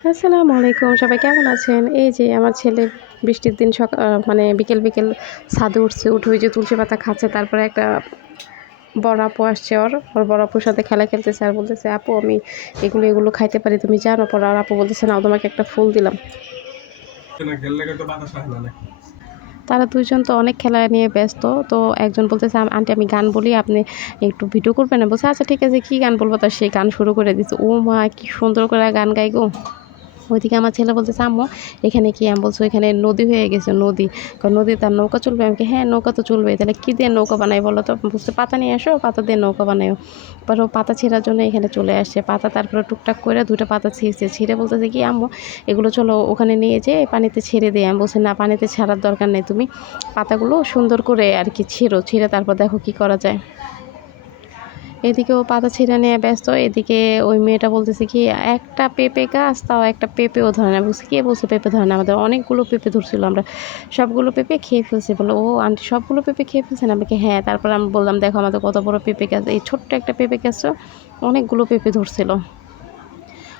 আসসালামু আলাইকুম সবাই কেমন আছেন? এই যে আমার ছেলে বৃষ্টির দিন সকাল মানে বিকেল বিকেল ছাদে উঠছে উঠে ওই যে তুলসী পাতা খাচ্ছে তারপরে একটা বড় আপু আসছে ওর ওর বড় আপুর সাথে খেলা খেলতেছে আর বলতেছে আপু আমি এগুলো এগুলো খাইতে পারি তুমি জানো? পর আর আপু বলতেছে না তোমাকে একটা ফুল দিলাম। তারা দুইজন তো অনেক খেলা নিয়ে ব্যস্ত তো একজন বলতেছে "আম- আন্টি আমি গান বলি আপনি একটু ভিডিও করবেন না? বলছে আচ্ছা ঠিক আছে কী গান বলব? তার সেই গান শুরু করে দিচ্ছে। ও মা কি সুন্দর করে গান গাই গো। ওইদিকে আমার ছেলে বলতেছে, আম্মু, এখানে কি? আমি বলছো এখানে নদী হয়ে গেছে, নদী। কারণ নদী তার নৌকা চলবে? আমি হ্যাঁ নৌকা তো চলবে। তাহলে কী দিয়ে নৌকা বানাই বলো তো? বুঝতে পাতা নিয়ে আসো, পাতা দিয়ে নৌকা বানাও পর ও পাতা ছেঁড়ার জন্য এখানে চলে আসছে পাতা তারপরে টুকটাক করে দুটো পাতা ছিঁড়ছে। ছিঁড়ে বলতেছে কি, আম্মু, এগুলো চলো ওখানে নিয়ে যেয়ে পানিতে ছেড়ে দিই। আমি বলছি, না, পানিতে ছাড়ার দরকার নেই। তুমি পাতাগুলো সুন্দর করে আর কি ছিঁড়ো। ছিঁড়ে তারপর দেখো কি করা যায়। এদিকে ও পাতা ছিঁড়ে নিয়ে ব্যস্ত, এদিকে ওই মেয়েটা বলতেছে কি, একটা পেঁপে গাছ, তাও একটা পেঁপেও ধরে না। বলছে, কে বলছে পেঁপে ধরে না? আমাদের অনেকগুলো পেঁপে ধরছিল, আমরা সবগুলো পেঁপে খেয়ে ফেলছে। বলো ও, আন্টি, সবগুলো পেঁপে খেয়ে ফেলছে ফেলছেন আমাকে হ্যাঁ। তারপর আমি বললাম, দেখো, আমাদের কত বড় পেঁপে গাছ। এই ছোট্ট একটা পেঁপে গাছ অনেকগুলো পেঁপে ধরছিল।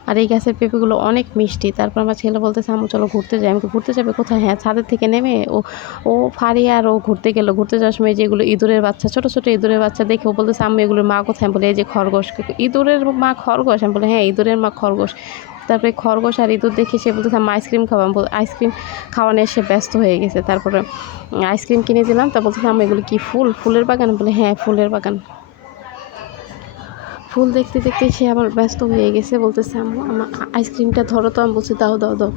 আর এই গাছের পেঁপেগুলো অনেক মিষ্টি। তারপর আমার ছেলে বলতেছে আমু চলো ঘুরতে যাই। আমি ঘুরতে যাবে কোথায়? হ্যাঁ ছাদের থেকে নেমে ও ও ফাড়ি আর ও ঘুরতে গেল। ঘুরতে যাওয়ার সময় যেগুলো ইঁদুরের বাচ্চা, ছোটো ছোটো ইঁদুরের বাচ্চা দেখে ও বলতেছে, আম্মু, এগুলোর মা কোথায়? বলে, এই যে খরগোশ। ইঁদুরের মা খরগোশ? আমি বলে হ্যাঁ ইঁদুরের মা খরগোশ। তারপরে খরগোশ আর ইঁদুর দেখে সে বলতেছে আমি আইসক্রিম বল- আইসক্রিম খাওয়ানো এসে ব্যস্ত হয়ে গেছে। তারপরে আইসক্রিম কিনে দিলাম। তা বলতেছে আমি এগুলো কি ফুল? ফুলের বাগান? বলে হ্যাঁ ফুলের বাগান। ফুল দেখতে দেখতে সে আবার ব্যস্ত হয়ে গেছে, বলতেছে, আম্মু আমার আইসক্রিমটা ধরো তো। আমি বলছি, দাও দাও দাও।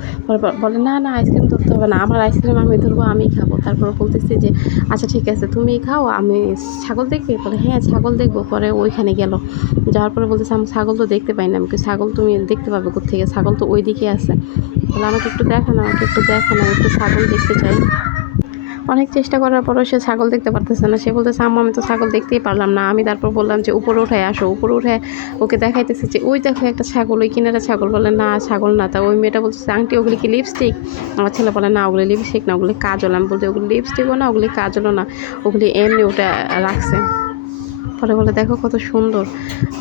বলে, না না, আইসক্রিম ধরতে হবে না, আমার আইসক্রিম আমি ধরবো, আমি খাব। তারপর বলতেছে যে আচ্ছা ঠিক আছে, তুমি খাও, আমি ছাগল দেখবে? বলে হ্যাঁ ছাগল দেখব। পরে ওইখানে গেল। যাওয়ার পরে বলতেছে আমি ছাগল তো দেখতে পাই না। আমি ছাগল তুমি দেখতে পাবে কোথেকে ছাগল তো ওই দিকে আছে। বলে, আমাকে একটু দেখানো, আমাকে একটু দেখানো একটু ছাগল দেখতে চাই। অনেক চেষ্টা করার পরও সে ছাগল দেখতে পারতেছে না। সে বলতেছে, আম্মা, আমি তো ছাগল দেখতেই পারলাম না। আমি তারপর বললাম যে, উপরে উঠে আসো, উপরে উঠে ওকে দেখাইতেছে যে, ওই দেখো একটা ছাগল, ওই কিনারে ছাগল। বলে, না, ছাগল না। তা ওই মেয়েটা বলতেছে আংটি ওগুলি কি লিপস্টিক আমার ছেলে বলে, না, ওগুলি লিপস্টিক না, ওগুলি কাজল। আমি বলতে ওগুলি লিপস্টিকও না, ওগুলি কাজলও না। ওগুলি এমনি ওটা রাখছে। পরে বলে, দেখো কত সুন্দর।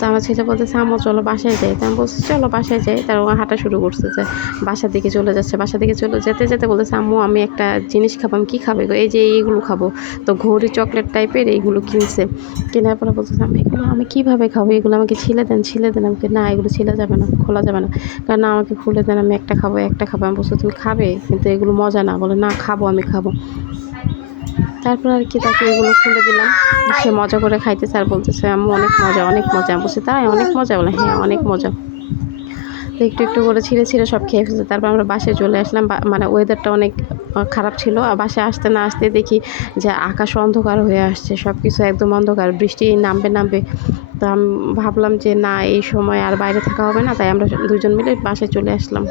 তো আমার ছেলে বলতেছে, আম্মু, চলো বাসায় যাই। তা আমি বলছি, চলো বাসায় যাই। তার হাঁটা শুরু করছে যে বাসার দিকে চলে যাচ্ছে। বাসার দিকে চলে যেতে যেতে বলতেছে, আম্মু, আমি একটা জিনিস খাব, আমি কী খাবে? এই যে এইগুলো খাব। তো ঘড়ি চকলেট টাইপের এইগুলো কিনছে। কেনার পরে বলতেছে আমি এগুলো আমি কীভাবে খাব? এগুলো আমাকে ছিলে দেন ছিলে দেন। আমাকে না, এগুলো ছিলে যাবে না, খোলা যাবে না। কারণ আমাকে খুলে দেন, আমি একটা খাব একটা খাব। আমি বলছি, তুমি খাবে? কিন্তু এগুলো মজা না। বলে, না, খাব, আমি খাব। তারপর আর কি তাকে এগুলো খুলে দিলাম। সে মজা করে খাইতেছে আর বলতেছে আমি অনেক মজা অনেক মজা। বলছি, তাই? অনেক মজা? বলে হ্যাঁ অনেক মজা। একটু একটু করে ছিঁড়ে ছিঁড়ে সব খেয়ে ফেলছে। তারপর আমরা বাসায় চলে আসলাম। মানে ওয়েদারটা অনেক খারাপ ছিল। আর বাসায় আসতে না আসতে দেখি যে আকাশ অন্ধকার হয়ে আসছে। সব কিছু একদম অন্ধকার। বৃষ্টি নামবে নামবে। তো আমি ভাবলাম যে, না, এই সময় আর বাইরে থাকা হবে না। তাই আমরা দুজন মিলে বাসায় চলে আসলাম।